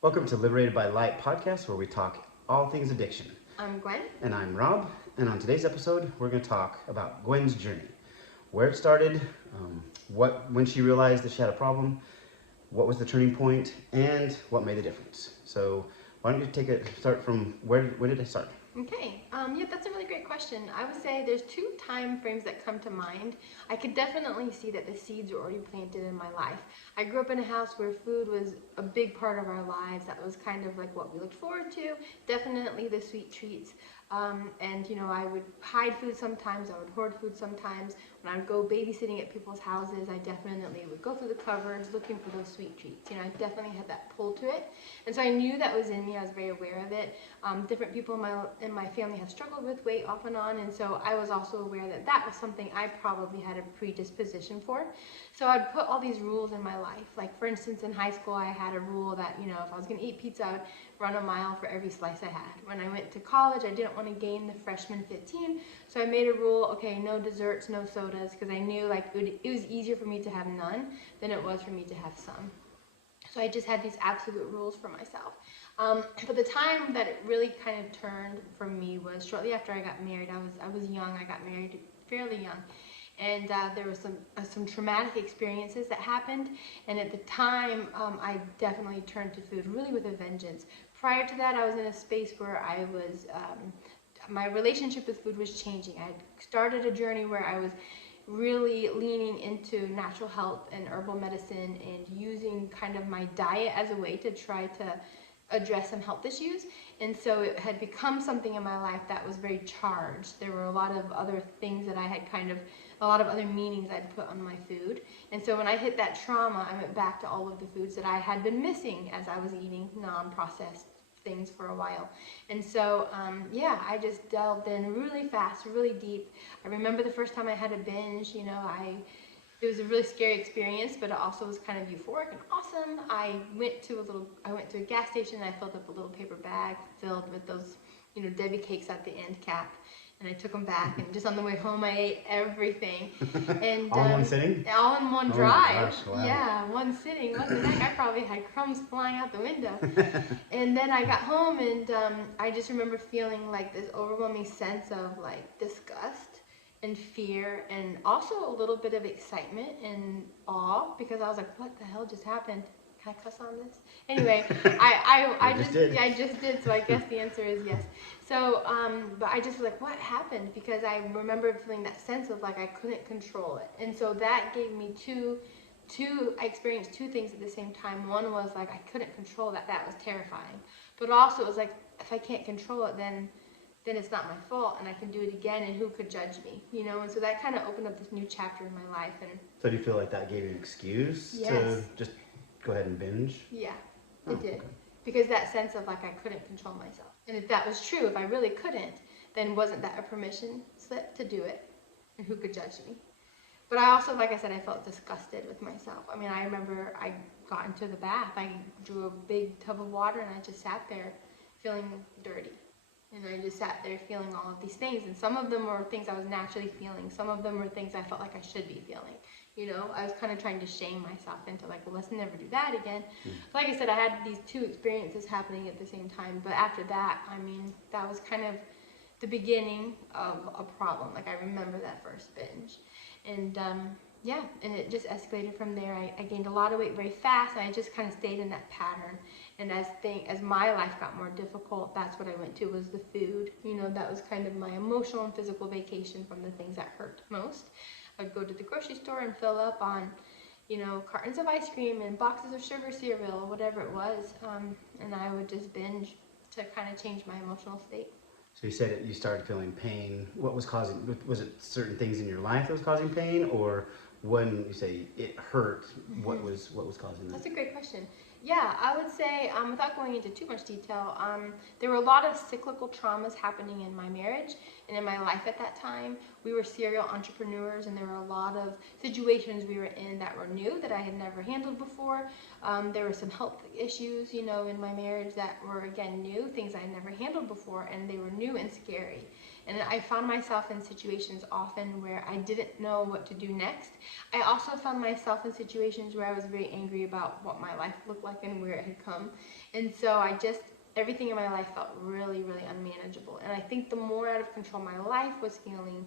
Welcome to Liberated by Light podcast, where we talk all things addiction. I'm Gwen. And I'm Rob. And on today's episode, we're going to talk about Gwen's journey, where it started, when she realized that she had a problem, what was the turning point, and what made the difference. So why don't you start from where did it start? Okay, yeah, that's a really great question. I would say there's two time frames that come to mind. I could definitely see that the seeds were already planted in my life. I grew up in a house where food was a big part of our lives. That was kind of like what we looked forward to. Definitely the sweet treats. And I would hide food sometimes. I would hoard food sometimes. When I would go babysitting at people's houses, I definitely would go through the cupboards looking for those sweet treats. I definitely had that pull to it. And so I knew that was in me. I was very aware of it. Different people in my family have struggled with weight off and on, and so I was also aware that that was something I probably had a predisposition for. So I'd put all these rules in my life. Like, for instance, in high school, I had a rule that, if I was going to eat pizza, I would run a mile for every slice I had. When I went to college, I didn't want to gain the freshman 15, so I made a rule, okay, no desserts, no sodas, because I knew it was easier for me to have none than it was for me to have some. So I just had these absolute rules for myself. But the time that it really kind of turned for me was shortly after I got married. I was young. I got married fairly young. And there were some traumatic experiences that happened. And at the time, I definitely turned to food really with a vengeance. Prior to that, I was in a space where my relationship with food was changing. I had started a journey where I was really leaning into natural health and herbal medicine and using kind of my diet as a way to try to address some health issues. And so it had become something in my life that was very charged. There were a lot of other things that I had a lot of other meanings I'd put on my food. And so when I hit that trauma, I went back to all of the foods that I had been missing as I was eating non-processed things for a while. And so I just delved in really fast, really deep. I remember the first time I had a binge. It was a really scary experience, but it also was kind of euphoric and awesome. I went to a gas station and I filled up a little paper bag filled with those Debbie cakes at the end cap, and I took them back, and just on the way home I ate everything. And all in one sitting? All in one Oh drive. my gosh, wow. Yeah, one sitting. What the heck? I probably had crumbs flying out the window. And then I got home, and I just remember feeling like this overwhelming sense of disgust and fear, and also a little bit of excitement and awe, because I was like, what the hell just happened? Can I cuss on this? Anyway, I just did, so I guess the answer is yes. So, but I just was like, what happened? Because I remember feeling that sense of I couldn't control it. And so that gave me I experienced two things at the same time. One was I couldn't control that. That was terrifying. But also it was if I can't control it, then it's not my fault, and I can do it again, and who could judge me, And so that kind of opened up this new chapter in my life. And So do you feel like that gave you an excuse to just go ahead and binge? Yeah, it did. Okay. Because that sense of I couldn't control myself. And if that was true, if I really couldn't, then wasn't that a permission slip to do it? And who could judge me? But I also, like I said, I felt disgusted with myself. I mean, I remember I got into the bath. I drew a big tub of water, and I just sat there feeling dirty. And I just sat there feeling all of these things. And some of them were things I was naturally feeling. Some of them were things I felt like I should be feeling. I was kind of trying to shame myself into well, let's never do that again. Like I said, I had these two experiences happening at the same time. But after that, I mean, that was kind of the beginning of a problem. I remember that first binge. And and it just escalated from there. I gained a lot of weight very fast, and I just kind of stayed in that pattern. And as my life got more difficult, that's what I went to, was the food. That was kind of my emotional and physical vacation from the things that hurt most. I'd go to the grocery store and fill up on, cartons of ice cream and boxes of sugar cereal, whatever it was. And I would just binge to kind of change my emotional state. So you said that you started feeling pain. What was it certain things in your life that was causing pain, or when you say it hurt, what was causing that? That's a great question. Yeah, I would say, without going into too much detail, there were a lot of cyclical traumas happening in my marriage and in my life at that time. We were serial entrepreneurs, and there were a lot of situations we were in that were new, that I had never handled before. There were some health issues, in my marriage that were, again, new, things I had never handled before, and they were new and scary. And I found myself in situations often where I didn't know what to do next. I also found myself in situations where I was very angry about what my life looked like and where it had come. And so everything in my life felt really, really unmanageable. And I think the more out of control my life was feeling,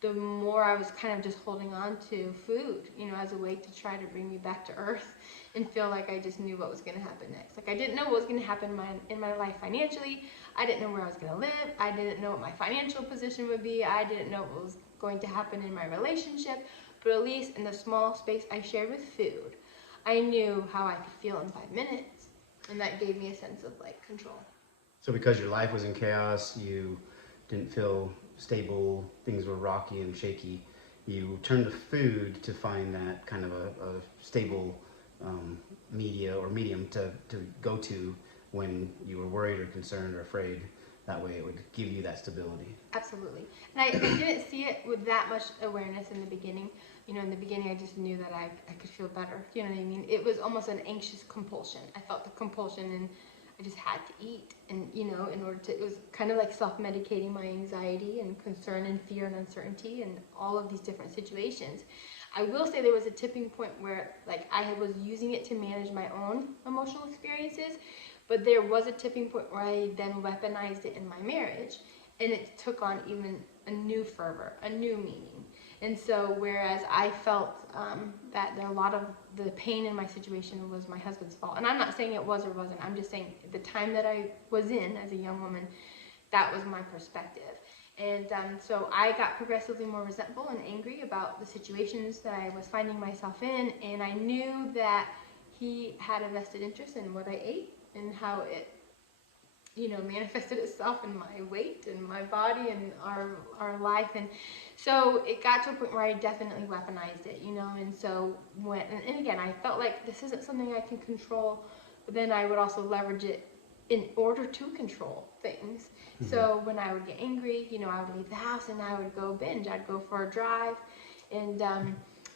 the more I was kind of just holding on to food, as a way to try to bring me back to earth and feel like I just knew what was going to happen next. Like I didn't know what was going to happen in my life financially. I didn't know where I was going to live. I didn't know what my financial position would be. I didn't know what was going to happen in my relationship. But at least in the small space I shared with food, I knew how I could feel in 5 minutes. And that gave me a sense of like control. So because your life was in chaos, you didn't feel stable, things were rocky and shaky, you turned to food to find that kind of a stable media or medium to go to when you were worried or concerned or afraid. That way it would give you that stability. Absolutely. And I didn't see it with that much awareness in the beginning. In the beginning I just knew that I could feel better. You know what I mean? It was almost an anxious compulsion. I felt the compulsion and I just had to eat. And, in order to, it was kind of like self-medicating my anxiety and concern and fear and uncertainty and all of these different situations. I will say there was a tipping point where like I was using it to manage my own emotional experiences. But there was a tipping point where I then weaponized it in my marriage, and it took on even a new fervor, a new meaning. And so whereas I felt that a lot of the pain in my situation was my husband's fault, and I'm not saying it was or wasn't, I'm just saying the time that I was in as a young woman, that was my perspective. And so I got progressively more resentful and angry about the situations that I was finding myself in, and I knew that he had a vested interest in what I ate and how it, manifested itself in my weight and my body and our life. And so it got to a point where I definitely weaponized it, and so and again, I felt like this isn't something I can control, but then I would also leverage it in order to control things. Mm-hmm. So when I would get angry, I would leave the house and I would go binge. I'd go for a drive. And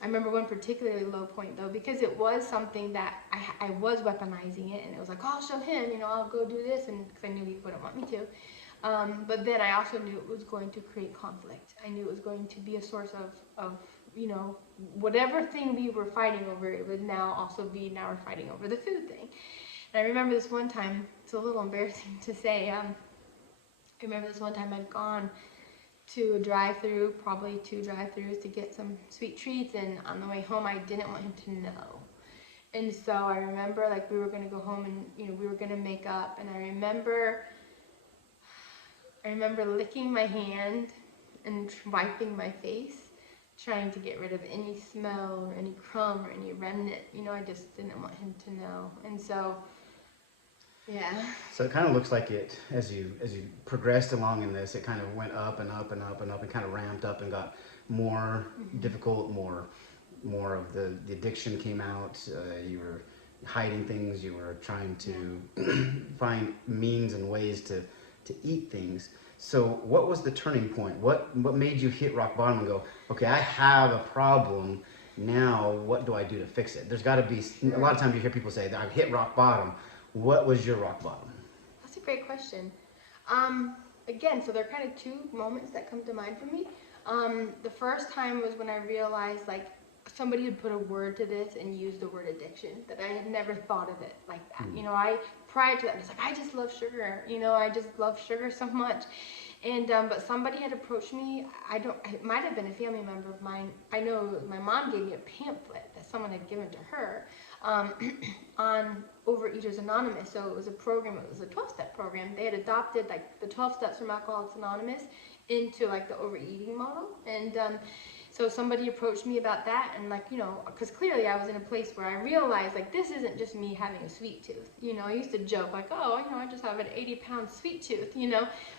I remember one particularly low point though, because it was something that I was weaponizing it, and it was like, oh, I'll show him, I'll go do this, and because I knew he wouldn't want me to. But then I also knew it was going to create conflict. I knew it was going to be a source of whatever thing we were fighting over, it would now also be, now we're fighting over the food thing. And I remember this one time, it's a little embarrassing to say, I remember this one time I'd gone to a drive-through, probably 2 drive-throughs, to get some sweet treats, and on the way home I didn't want him to know. And so I remember like we were going to go home and we were going to make up, and I remember licking my hand and wiping my face, trying to get rid of any smell or any crumb or any remnant. I just didn't want him to know. And so yeah. So it kind of looks like it, as you progressed along in this, it kind of went up and up and up and up and kind of ramped up and got more difficult, more of the addiction came out. You were hiding things. You were trying to find means and ways to eat things. So what was the turning point? What made you hit rock bottom and go, okay, I have a problem. Now what do I do to fix it? There's got to be, a lot of times you hear people say that I've hit rock bottom. What was your rock bottom? That's a great question. Again, so there are kind of 2 moments that come to mind for me. The first time was when I realized like somebody had put a word to this and used the word addiction, that I had never thought of it like that. Prior to that, I was like, I just love sugar. I just love sugar so much. And but somebody had approached me. It might have been a family member of mine. I know my mom gave me a pamphlet that someone had given to her on Overeaters Anonymous. So it was a program. It was a 12-step program. They had adopted like the 12 steps from Alcoholics Anonymous into like the overeating model. And so somebody approached me about that, and like, because clearly I was in a place where I realized like this isn't just me having a sweet tooth. I used to joke like, oh, I just have an 80-pound sweet tooth,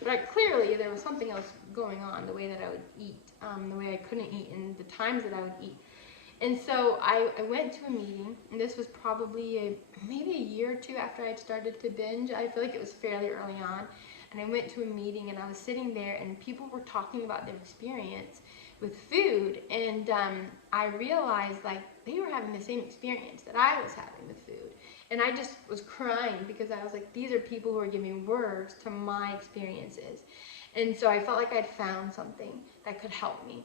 but clearly there was something else going on, the way that I would eat, the way I couldn't eat, and the times that I would eat. And so I went to a meeting, and this was probably maybe a year or 2 after I had started to binge. I feel like it was fairly early on. And I went to a meeting, and I was sitting there, and people were talking about their experience with food, and I realized like they were having the same experience that I was having with food. And I just was crying because I was like, these are people who are giving words to my experiences. And so I felt like I'd found something that could help me.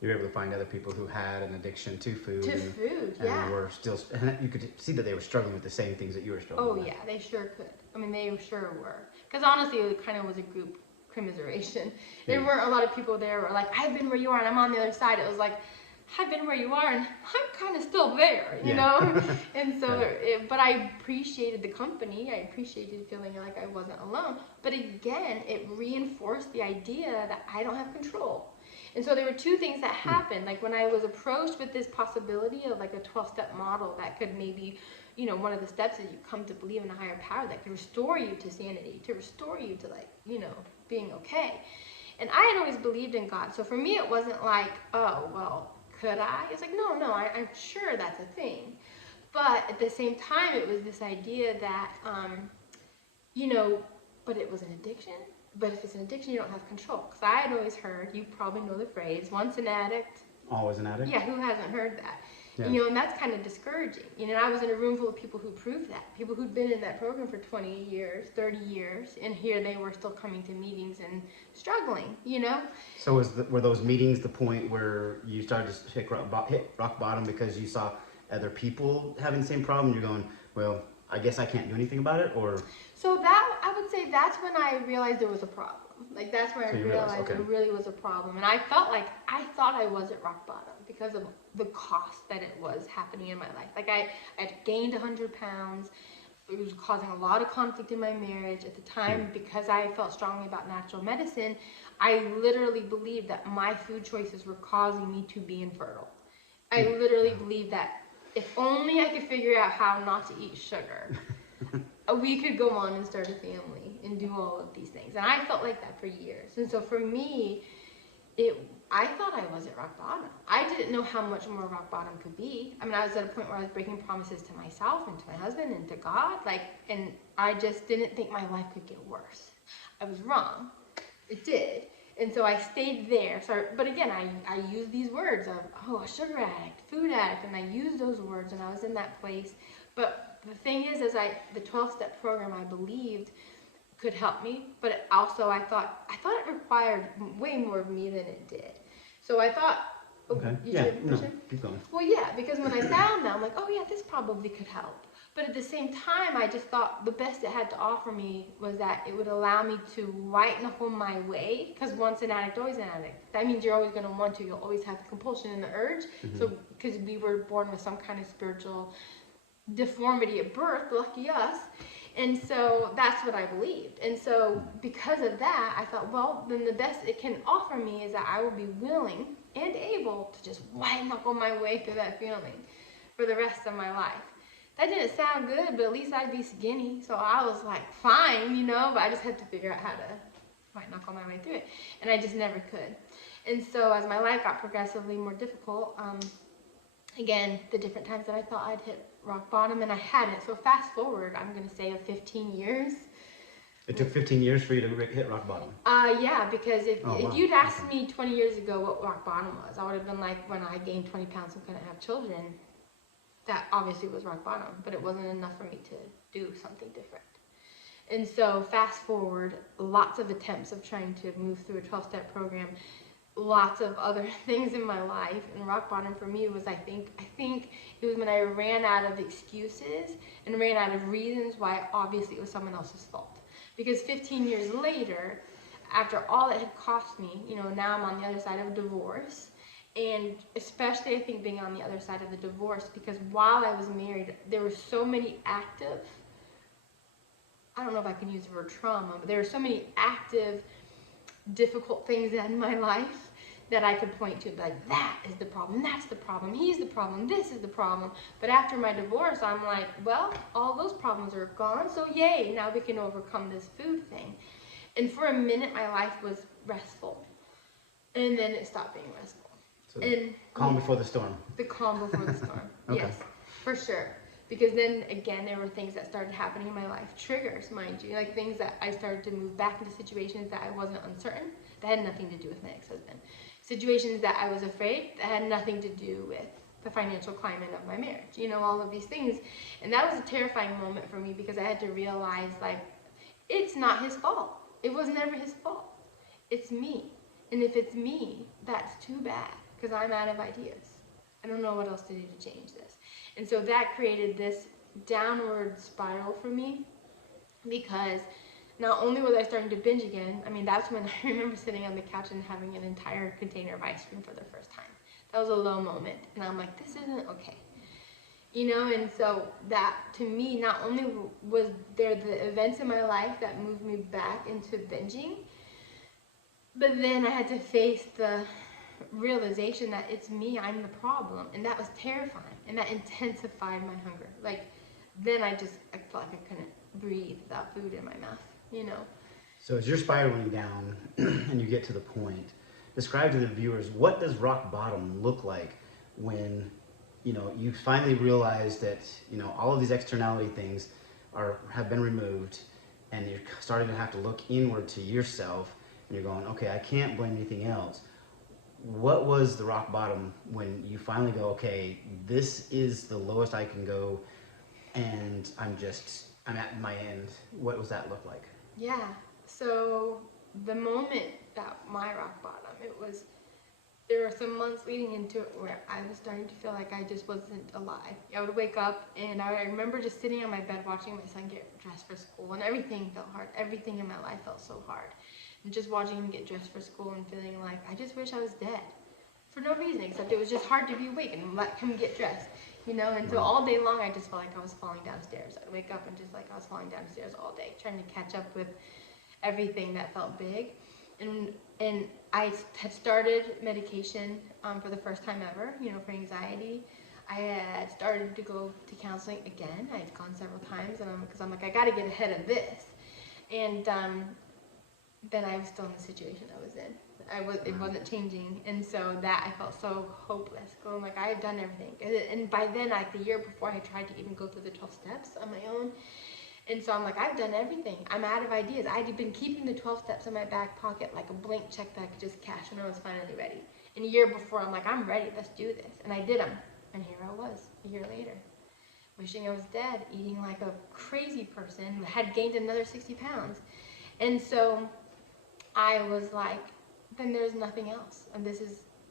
you were able to find other people who had an addiction to food. To food, yeah. And were still, and you could see that they were struggling with the same things that you were struggling with. Oh yeah, they sure could. I mean, they sure were. Because honestly, it kind of was a group commiseration. There weren't a lot of people there who were like, I've been where you are and I'm on the other side. It was like, I've been where you are and I'm kind of still there, you know? And so, but I appreciated the company. I appreciated feeling like I wasn't alone. But again, it reinforced the idea that I don't have control. And so there were two things that happened. Like when I was approached with this possibility of like a 12-step model that could maybe, you know, one of the steps is you come to believe in a higher power that could restore you to sanity, to restore you to like, you know, being okay. And I had always believed in God. So for me, it wasn't like, oh, well, could I? It's like, no, I'm sure that's a thing. But at the same time, it was this idea that, you know, but it was an addiction. But if it's an addiction, you don't have control. Because I had always heard, you probably know the phrase, once an addict, always an addict? Yeah, who hasn't heard that? Yeah. You know, and that's kind of discouraging. You know, I was in a room full of people who proved that. People who'd been in that program for 20 years, 30 years, and here they were still coming to meetings and struggling, you know? So were those meetings the point where you started to hit rock bottom because you saw other people having the same problem? You're going, well, I guess I can't do anything about it, or? So that, I would say that's when I realized there was a problem. Like that's where I realized there really was a problem. And I felt like, I thought I was at rock bottom because of the cost that it was happening in my life. Like I had gained 100 pounds. It was causing a lot of conflict in my marriage at the time because I felt strongly about natural medicine. I literally believed that my food choices were causing me to be infertile. I literally believed that if only I could figure out how not to eat sugar, we could go on and start a family and do all of these things. And I felt like that for years. And so for me, I thought I was at rock bottom. I didn't know how much more rock bottom could be. I mean, I was at a point where I was breaking promises to myself and to my husband and to God. And I just didn't think my life could get worse. I was wrong. It did. And so I stayed there. But again, I used these words of, oh, a sugar addict, food addict, and I used those words and I was in that place. But the thing is the 12-step program I believed could help me, but also I thought it required way more of me than it did. So I thought, keep going. Well, yeah, because when I found them, I'm like, oh yeah, this probably could help. But at the same time, I just thought the best it had to offer me was that it would allow me to white knuckle my way, because once an addict, always an addict. That means you're always going to want to. You'll always have the compulsion and the urge. So, because we were born with some kind of spiritual deformity at birth, lucky us. And so that's what I believed. And so because of that, I thought, well, then the best it can offer me is that I will be willing and able to just white knuckle my way through that feeling for the rest of my life. That didn't sound good, but at least I'd be skinny. So I was like, fine, you know, but I just had to figure out how to white knuckle my way through it. And I just never could. And so as my life got progressively more difficult, again, the different times that I thought I'd hit rock bottom and I hadn't. So fast forward, I'm going to say of 15 years. It took 15 years for you to hit rock bottom? Yeah, because if you'd asked me 20 years ago what rock bottom was, I would have been like, when I gained 20 pounds and couldn't have children, that obviously was rock bottom, but it wasn't enough for me to do something different. And so fast forward, lots of attempts of trying to move through a 12-step program, lots of other things in my life, and rock bottom for me was I think it was when I ran out of excuses and ran out of reasons why obviously it was someone else's fault. Because 15 years later, after all it had cost me, you know, now I'm on the other side of divorce, and especially I think being on the other side of the divorce, because while I was married, there were so many active, I don't know if I can use the word trauma, but there were so many active, difficult things in my life that I could point to, like, that is the problem, that's the problem, he's the problem, this is the problem. But after my divorce, I'm like, well, all those problems are gone, so yay, now we can overcome this food thing. And for a minute, my life was restful. And then it stopped being restful. So calm before the storm. The calm before the storm, Okay. Yes, for sure. Because then, again, there were things that started happening in my life, triggers, mind you, like things that I started to move back into situations that I wasn't uncertain, that had nothing to do with my ex-husband. Situations that I was afraid, that had nothing to do with the financial climate of my marriage, you know, all of these things. And that was a terrifying moment for me because I had to realize, like, it's not his fault. It was never his fault. It's me. And if it's me, that's too bad. because I'm out of ideas. I don't know what else to do to change this. And so that created this downward spiral for me, because not only was I starting to binge again, I mean, that's when I remember sitting on the couch and having an entire container of ice cream for the first time. That was a low moment. And I'm like, this isn't okay. You know, and so that to me, not only was there the events in my life that moved me back into binging, but then I had to face the realization that it's me, I'm the problem. And that was terrifying. And that intensified my hunger. Like, then I felt like I couldn't breathe without food in my mouth, you know. So as you're spiraling down and you get to the point, describe to the viewers, what does rock bottom look like when, you know, you finally realize that, you know, all of these externality things have been removed, and you're starting to have to look inward to yourself, and you're going, okay, I can't blame anything else. What was the rock bottom when you finally go, okay, this is the lowest I can go, and I'm at my end? What does that look like? Yeah. So the moment that my rock bottom, there were some months leading into it where I was starting to feel like I just wasn't alive. I would wake up and I remember just sitting on my bed watching my son get dressed for school, and everything felt hard. Everything in my life felt so hard. And just watching him get dressed for school and feeling like I just wish I was dead. For no reason, except it was just hard to be awake and let him get dressed, you know. And so all day long I just felt like I was falling downstairs. I'd wake up and just like I was falling downstairs all day, trying to catch up with everything that felt big. And I had started medication for the first time ever, you know, for anxiety. I had started to go to counseling again. I had gone several times, and because I'm like, I got to get ahead of this. And then I was still in the situation I was in. It wasn't changing, and so that I felt so hopeless. Going like, I had done everything, and by then, like the year before, I tried to even go through the 12 steps on my own. And so I'm like, I've done everything. I'm out of ideas. I'd been keeping the 12 steps in my back pocket like a blank check that I could just cash when I was finally ready. And a year before, I'm like, I'm ready. Let's do this. And I did them. And here I was, a year later, wishing I was dead, eating like a crazy person, had gained another 60 pounds. And so I was like, then there's nothing else. And there's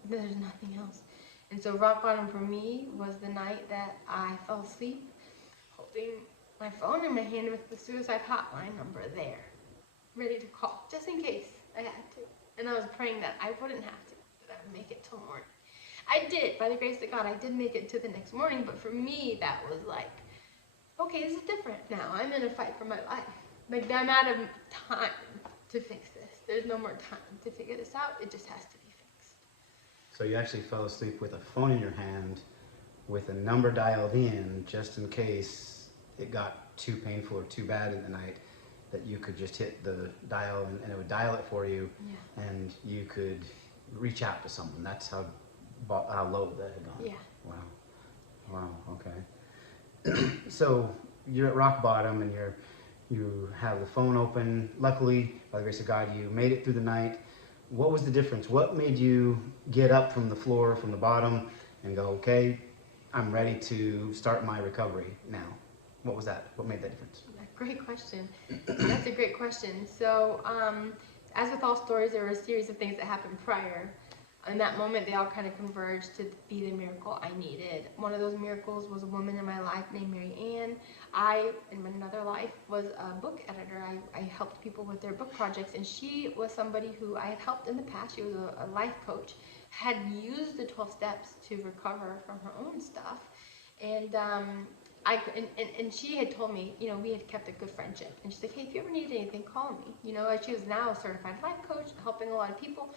nothing else. And so rock bottom for me was the night that I fell asleep holding my phone in my hand with the suicide hotline number there, ready to call, just in case I had to. And I was praying that I wouldn't have to, that I would make it till morning. I did, by the grace of God, I did make it to the next morning, but for me, that was like, okay, this is different now. I'm in a fight for my life. Like, I'm out of time to fix this. There's no more time to figure this out. It just has to be fixed. So you actually fell asleep with a phone in your hand with a number dialed in, just in case it got too painful or too bad in the night, that you could just hit the dial and it would dial it for you. Yeah. And you could reach out to someone. That's how low that had gone. Yeah. Wow, okay. So you're at rock bottom and you have the phone open. Luckily, by the grace of God, you made it through the night. What was the difference? What made you get up from the floor, from the bottom, and go, okay, I'm ready to start my recovery now? What was that? What made that difference? Great question. That's a great question. So, as with all stories, there were a series of things that happened prior. In that moment, they all kind of converged to be the miracle I needed. One of those miracles was a woman in my life named Mary Ann. I, in another life, was a book editor. I helped people with their book projects, and she was somebody who I had helped in the past. She was a life coach, had used the 12 steps to recover from her own stuff. And and she had told me, you know, we had kept a good friendship. And she's like, hey, if you ever need anything, call me. You know, she was now a certified life coach, helping a lot of people.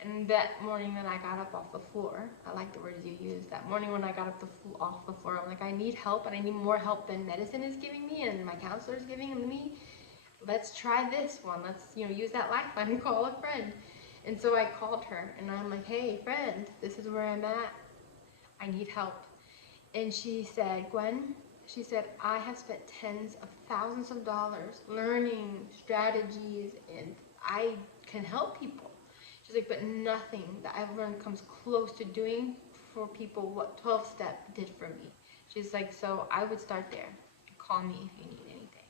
And that morning when I got up off the floor, I like the words you used, that morning when I got up off the floor, I'm like, I need help, and I need more help than medicine is giving me and my counselor is giving me. Let's try this one. Let's, you know, use that lifeline and call a friend. And so I called her, and I'm like, hey, friend, this is where I'm at. I need help. And she said, Gwen, she said, I have spent tens of thousands of dollars learning strategies, and I can help people. She's like, but nothing that I've learned comes close to doing for people what 12-step did for me. She's like, so I would start there. Call me if you need anything.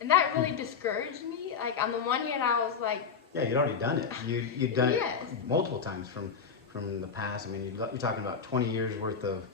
And that really discouraged me. Like, on the one hand, I was like, yeah, you'd already done it. You'd done yes. it multiple times, from from the past. I mean, you're talking about 20 years worth of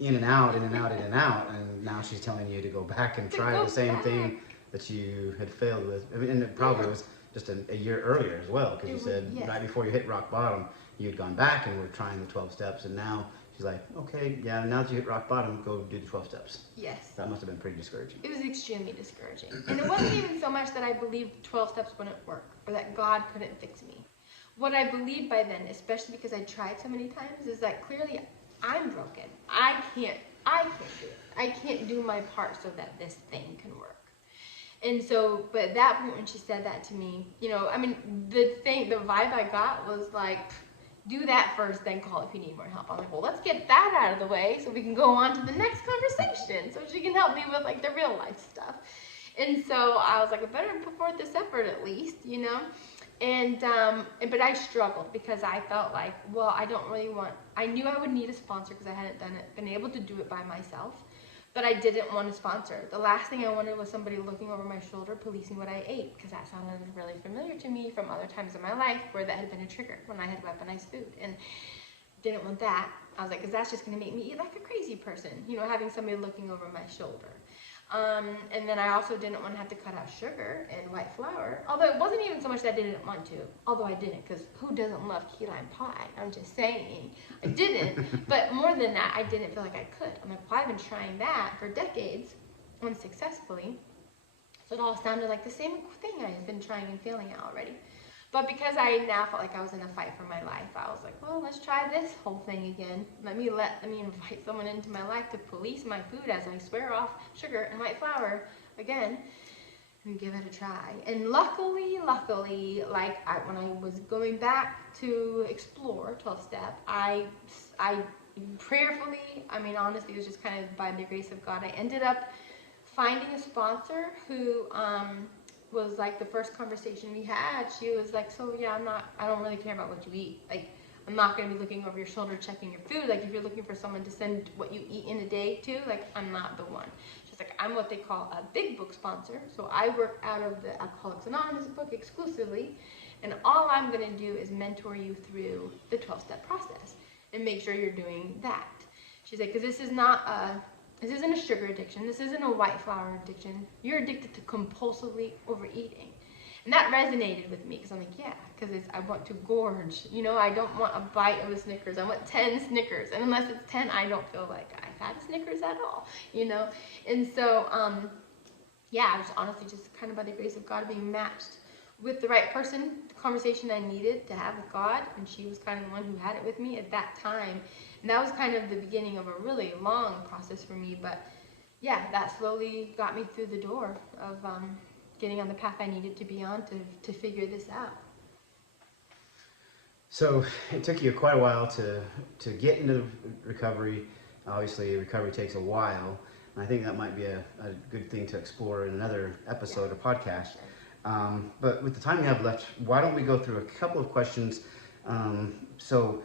in and out, in and out, in and out, and now she's telling you to go back and try the same thing that you had failed with. I mean, and it probably was just a year earlier as well, because you said right before you hit rock bottom, you had gone back and were trying the 12 steps, and now she's like, okay, yeah, now that you hit rock bottom, go do the 12 steps. Yes. That must have been pretty discouraging. It was extremely discouraging. And it wasn't even so much that I believed 12 steps wouldn't work or that God couldn't fix me. What I believed by then, especially because I tried so many times, is that clearly I'm broken. I can't do it. I can't do my part so that this thing can work. And so, but at that point when she said that to me, you know, I mean, the vibe I got was like, do that first, then call if you need more help. I'm like, well, let's get that out of the way so we can go on to the next conversation so she can help me with like the real life stuff. And so I was like, I better put forth this effort at least, you know. And but I struggled because I felt like, well, I don't really want, I knew I would need a sponsor because I hadn't been able to do it by myself, but I didn't want a sponsor. The last thing I wanted was somebody looking over my shoulder, policing what I ate, because that sounded really familiar to me from other times in my life where that had been a trigger when I had weaponized food, and didn't want that. I was like, because that's just going to make me eat like a crazy person, you know, having somebody looking over my shoulder. And then I also didn't want to have to cut out sugar and white flour, although it wasn't even so much that I didn't want to, although I didn't, because who doesn't love key lime pie? I'm just saying, I didn't, but more than that, I didn't feel like I could. I'm like, well, I've been trying that for decades, unsuccessfully, so it all sounded like the same thing I had been trying and failing at already. But because I now felt like I was in a fight for my life, I was like, well, let's try this whole thing again. Let me invite someone into my life to police my food as I swear off sugar and white flour again and give it a try. And luckily, like when I was going back to explore 12-step, I prayerfully, I mean, honestly, it was just kind of by the grace of God, I ended up finding a sponsor who, was like the first conversation we had. She was like, so yeah, I don't really care about what you eat. Like, I'm not going to be looking over your shoulder checking your food. Like, if you're looking for someone to send what you eat in a day to, like, I'm not the one. She's like, I'm what they call a big book sponsor. So I work out of the Alcoholics Anonymous book exclusively. And all I'm going to do is mentor you through the 12-step process and make sure you're doing that. She's like, because this isn't a sugar addiction. This isn't a white flour addiction. You're addicted to compulsively overeating. And that resonated with me because I'm like, yeah, because I want to gorge. You know, I don't want a bite of a Snickers. I want 10 Snickers. And unless it's 10, I don't feel like I've had a Snickers at all, you know. And so, yeah, I was honestly just kind of by the grace of God being matched with the right person, the conversation I needed to have with God. And she was kind of the one who had it with me at that time. And that was kind of the beginning of a really long process for me, but yeah, that slowly got me through the door of getting on the path I needed to be on to figure this out. So it took you quite a while to get into recovery. Obviously, recovery takes a while, and I think that might be a good thing to explore in another episode or podcast. But with the time we have left, why don't we go through a couple of questions? So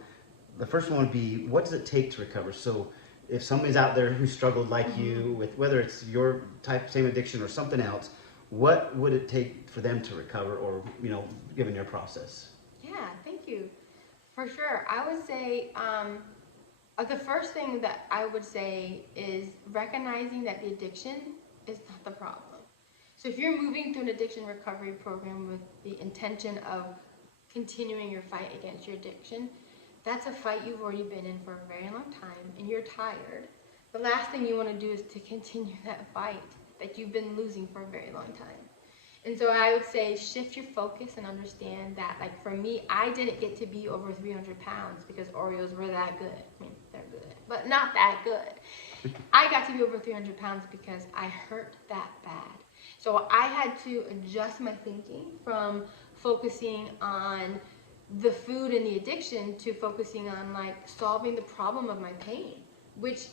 the first one would be, what does it take to recover? So if somebody's out there who struggled like you with, whether it's your same addiction or something else, what would it take for them to recover, or, you know, given your process? Yeah, thank you. For sure. I would say the first thing that I would say is recognizing that the addiction is not the problem. So if you're moving through an addiction recovery program with the intention of continuing your fight against your addiction, that's a fight you've already been in for a very long time, and you're tired. The last thing you want to do is to continue that fight that you've been losing for a very long time. And so I would say shift your focus and understand that, like for me, I didn't get to be over 300 pounds because Oreos were that good. I mean, they're good, but not that good. I got to be over 300 pounds because I hurt that bad. So I had to adjust my thinking from focusing on the food and the addiction to focusing on like solving the problem of my pain, which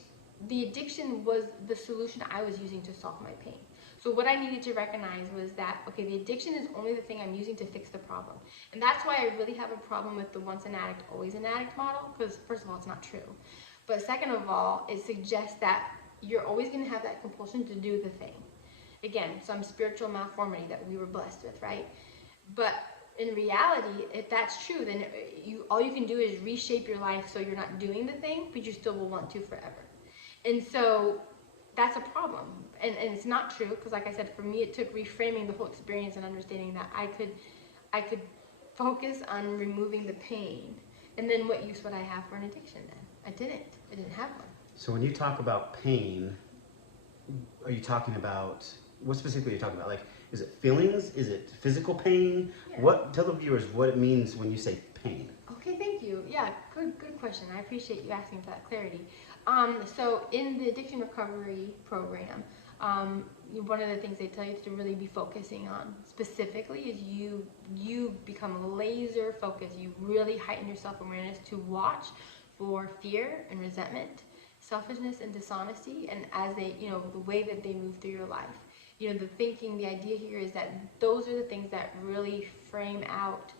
the addiction was the solution I was using to solve my pain. So what I needed to recognize was that, okay, the addiction is only the thing I'm using to fix the problem. And that's why I really have a problem with the once an addict, always an addict model, because first of all, it's not true. But second of all, it suggests that you're always going to have that compulsion to do the thing. Again, some spiritual malformity that we were blessed with, right? But in reality, if that's true, then all you can do is reshape your life so you're not doing the thing, but you still will want to forever. And so that's a problem. And it's not true, because like I said, for me, it took reframing the whole experience and understanding that I could focus on removing the pain. And then what use would I have for an addiction then? I didn't have one. So when you talk about pain, are you talking about, what specifically are you talking about? Like, is it feelings? Is it physical pain? Yeah. Tell the viewers what it means when you say pain. Okay, thank you. Yeah, good question. I appreciate you asking for that clarity. So in the addiction recovery program, one of the things they tell you to really be focusing on specifically is you become laser focused. You really heighten your self-awareness to watch for fear and resentment, selfishness and dishonesty, and as they, the way that they move through your life. The idea here is that those are the things that really frame out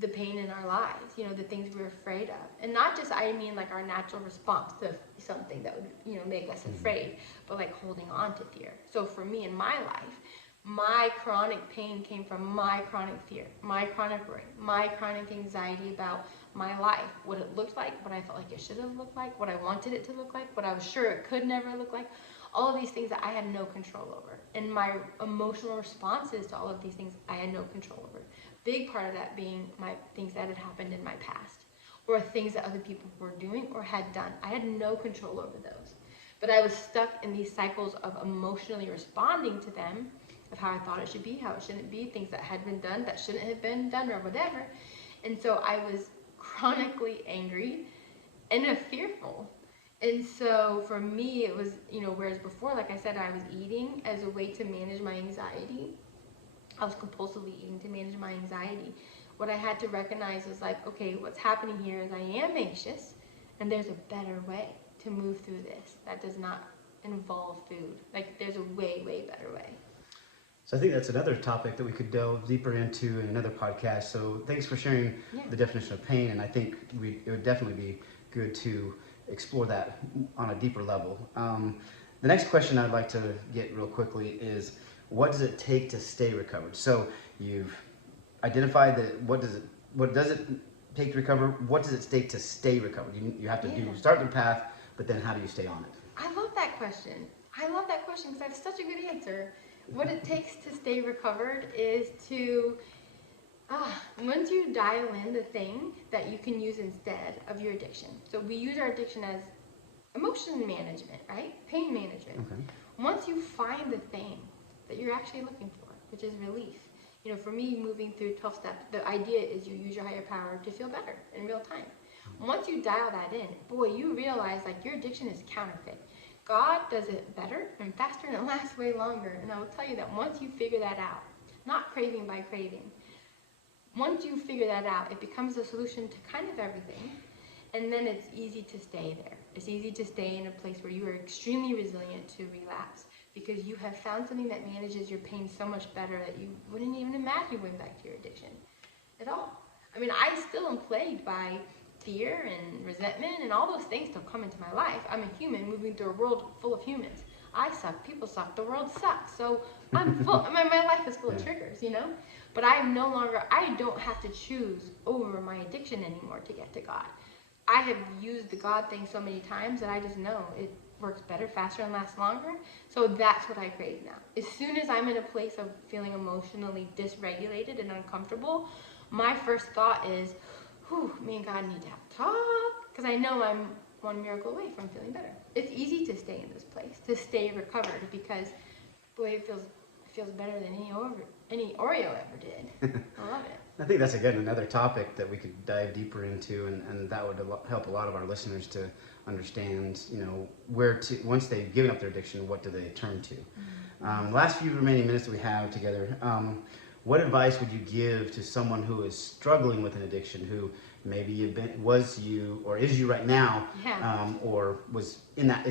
the pain in our lives, the things we're afraid of. And not just, I mean, like our natural response to something that would, make us afraid, but like holding on to fear. So for me in my life, my chronic pain came from my chronic fear, my chronic worry, my chronic anxiety about my life, what it looked like, what I felt like it should have looked like, what I wanted it to look like, what I was sure it could never look like. All of these things that I had no control over. And my emotional responses to all of these things, I had no control over. Big part of that being my things that had happened in my past, or things that other people were doing or had done. I had no control over those. But I was stuck in these cycles of emotionally responding to them, of how I thought it should be, how it shouldn't be, things that had been done that shouldn't have been done, or whatever. And so I was chronically angry and fearful. And so for me, it was, whereas before, like I said, I was eating as a way to manage my anxiety. I was compulsively eating to manage my anxiety. What I had to recognize was like, okay, what's happening here is I am anxious, and there's a better way to move through this that does not involve food. Like, there's a way, way better way. So I think that's another topic that we could delve deeper into in another podcast. So thanks for sharing the definition of pain, and I think it would definitely be good to explore that on a deeper level. The next question I'd like to get real quickly is, what does it take to stay recovered? So you've identified that what does it take to recover? What does it take to stay recovered? You have to start the path, but then how do you stay on it? I love that question. Because I have such a good answer. What it takes to stay recovered is to, once you dial in the thing that you can use instead of your addiction. So we use our addiction as emotion management, right? Pain management. Okay. Once you find the thing that you're actually looking for, which is relief. For me, moving through 12 steps, the idea is you use your higher power to feel better in real time. Once you dial that in, boy, you realize like your addiction is counterfeit. God does it better and faster, and it lasts way longer. And I will tell you that once you figure that out, not craving by craving, once you figure that out, it becomes a solution to kind of everything. And then it's easy to stay there. It's easy to stay in a place where you are extremely resilient to relapse, because you have found something that manages your pain so much better that you wouldn't even imagine going back to your addiction at all. I mean, I still am plagued by fear and resentment, and all those things still come into my life. I'm a human moving through a world full of humans. I suck, people suck, the world sucks. So I'm full, my life is full of triggers, But I don't have to choose over my addiction anymore to get to God. I have used the God thing so many times that I just know it works better, faster, and lasts longer. So that's what I crave now. As soon as I'm in a place of feeling emotionally dysregulated and uncomfortable, my first thought is, me and God need to have a talk, because I know I'm one miracle away from feeling better. It's easy to stay in this place, to stay recovered, because, boy, it feels better than any Oreo ever did. I love it. I think that's, again, another topic that we could dive deeper into, and that would help a lot of our listeners to understand, once they've given up their addiction, what do they turn to? Last few remaining minutes that we have together, what advice would you give to someone who is struggling with an addiction, who maybe was you or is you right now, or is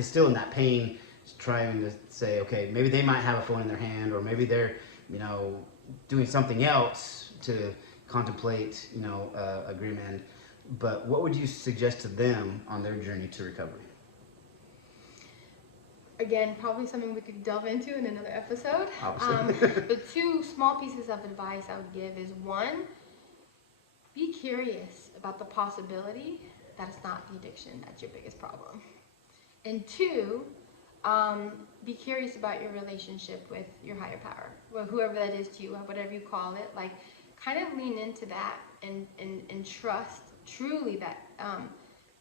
still in that pain, trying to say, okay, maybe they might have a phone in their hand, or maybe they're, doing something else to contemplate, agreement. But what would you suggest to them on their journey to recovery? Again, probably something we could delve into in another episode. Obviously. The two small pieces of advice I would give is, one, Be curious about the possibility that it's not the addiction that's your biggest problem. And two, be curious about your relationship with your higher power, well, whoever that is to you, whatever you call it. Like, kind of lean into that and trust truly that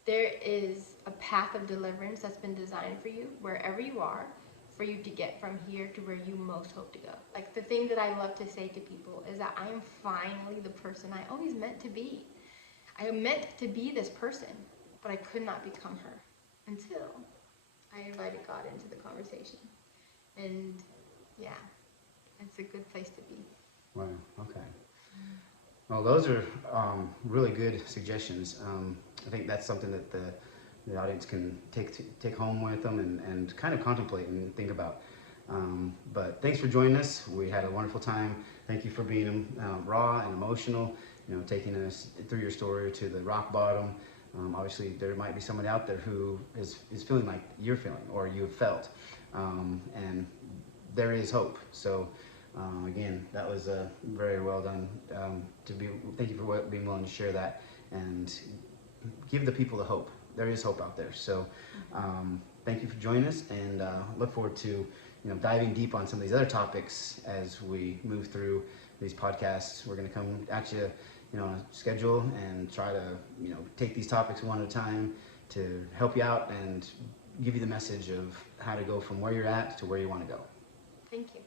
there is a path of deliverance that's been designed for you wherever you are, for you to get from here to where you most hope to go. Like, the thing that I love to say to people is that I am finally the person I always meant to be. I meant to be this person, but I could not become her until I invited God into the conversation. And yeah, it's a good place to be. Wow, okay. Well, those are really good suggestions. I think that's something that the audience can take home with them and kind of contemplate and think about. But thanks for joining us. We had a wonderful time. Thank you for being raw and emotional, taking us through your story to the rock bottom. Obviously, there might be somebody out there who is feeling like you're feeling or you've felt, and there is hope. So again, that was very well done. Thank you for being willing to share that and give the people the hope. There is hope out there. So thank you for joining us, and look forward to diving deep on some of these other topics as we move through these podcasts. We're going to come at you, on a schedule and try to take these topics one at a time to help you out and give you the message of how to go from where you're at to where you want to go. Thank you.